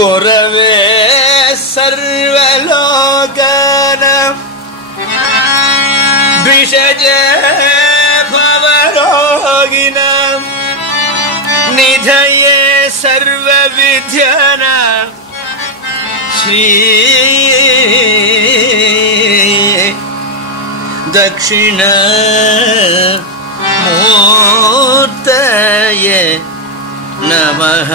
गुरवे सर्वलोकानां द्विषजे भवरोगिणां निधये सर्वविद्यानां श्री दक्षिणामूर्तये नमः।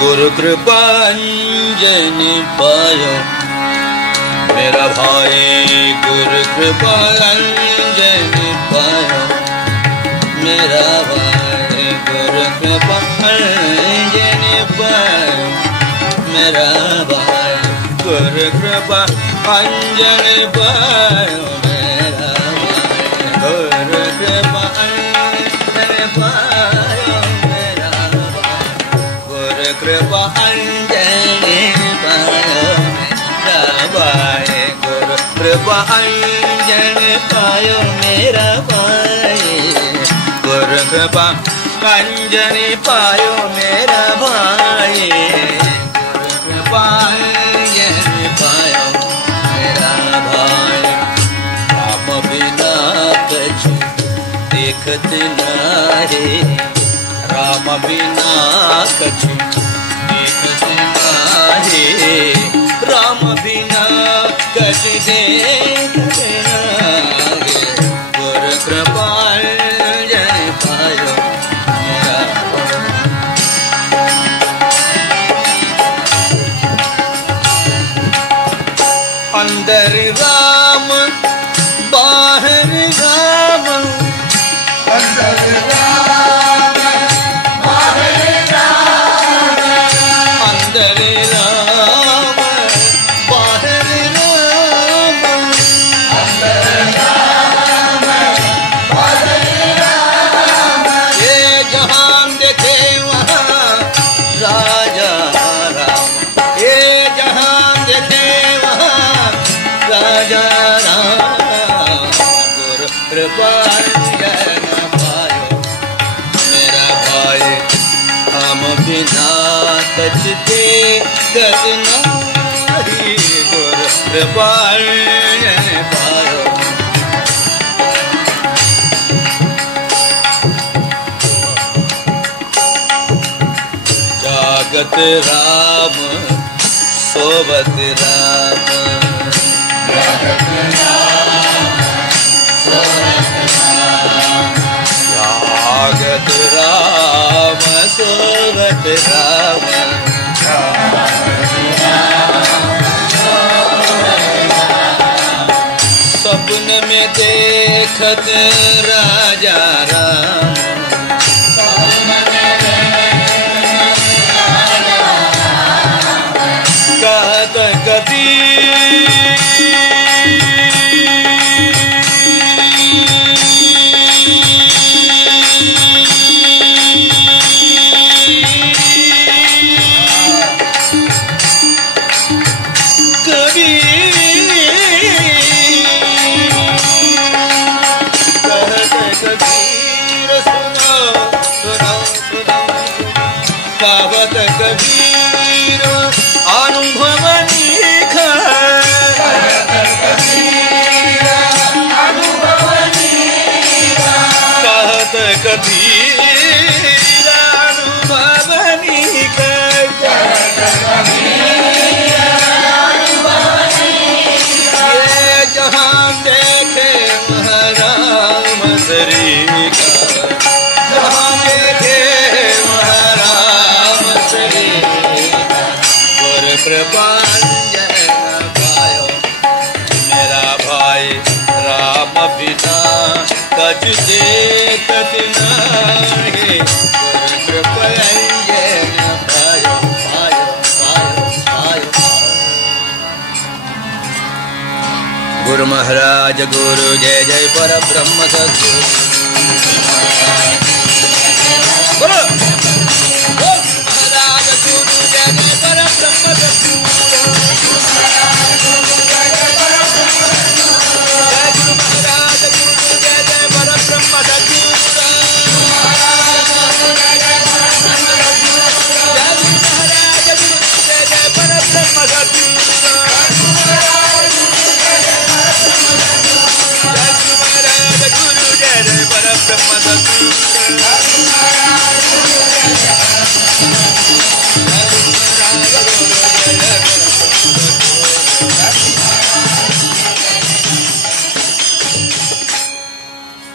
गुरु कृपांजलि पायो मेरा भाई, गुरु कृपांजलि पायो मेरा भाई, गुरु कृपांजलि पायो मेरा भाई, गुरु कृपांजलि पायो मेरा भाई, गुरु कृपांजलि पायो मेरा भाई, गुरु कृपांजलि पायो मेरा भाई, गुरु कृपांजलि पायो मेरा भाई, गुरु कृपांजलि पायो मेरा भाई, गुरु कृपांजलि पायो मेरा भाई। राम बिना कछु देखत नारे, राम बिना कछु देखत नारे, राम बिना कछु देखत नारे, गुरु कृपांजलि पायो मेरा अंदर राम बाहर राम, अंदर राम बाहर राम, अंदर राम बाहर राम, अंदर राम बाहर राम, ये जहां देखे वहाँ राजा राम, ये जहां देखे वहाँ राजा राम, गुरु कृपांजलि पायो मेरा भाई, हम बिना कछु देखत नारी, गुरु कृपांजलि पायो। जागत राम सोबत राम, जागत राम देखत राजा राम कहत कबीर कहत कबीर अनुभव कहत कबीर अनुभव ये जहाँ देखे महाराम श्री जहाँ देखे महाराम श्री गुर कृपांजन पायो मेरा भाई राम बिना कछ देखत नाही गुर कृपांजन पायो पायो पायो पायो गुरु महाराज गुरु जय जय पर ब्रह्म सद्गुरु बोलो महाराज गुरु जय जय पर ब्रह्म सद्गुरु जय गुरु महाराज गुरु जय जय पर ब्रह्म सद्गुरु जय गुरु महाराज गुरु जय जय पर ब्रह्म सद्गुरु गुरु जय जय पर ब्रह्म सद्गुरु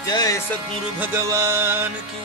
जय सद्गुरु भगवान की